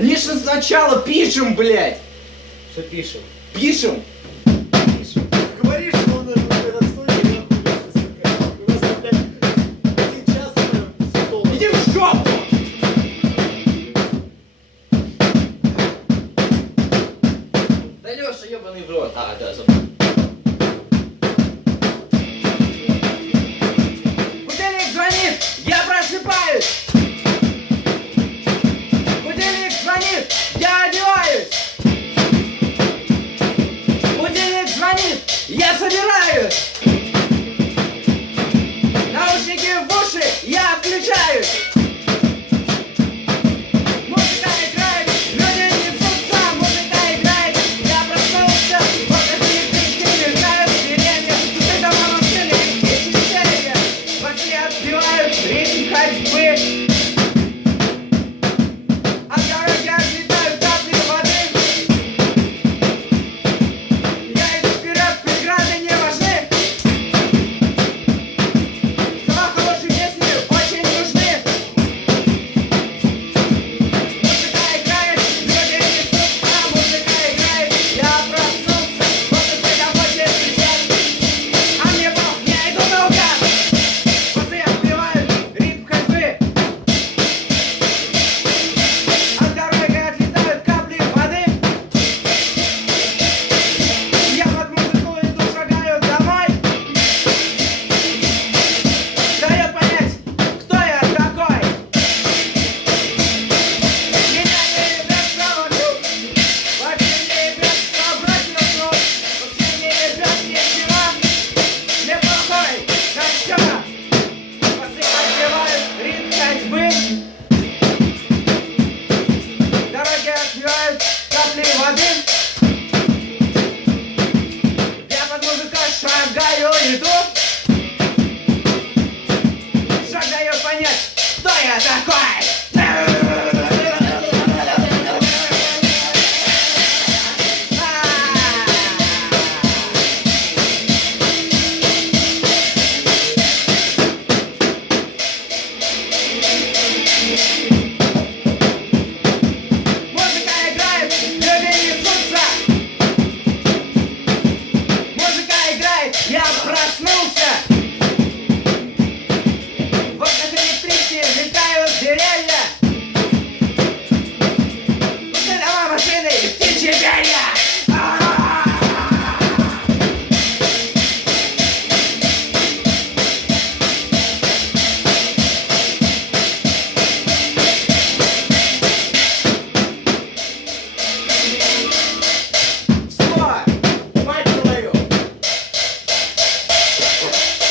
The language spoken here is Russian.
Лишь сначала пишем, блядь. Что пишем? Пишем. Говоришь, что он даже этот студий нахуй. У нас там, блядь, 1 час стол. Иди в жопу! Да Леша, ебаный в рот. А, да, забыл.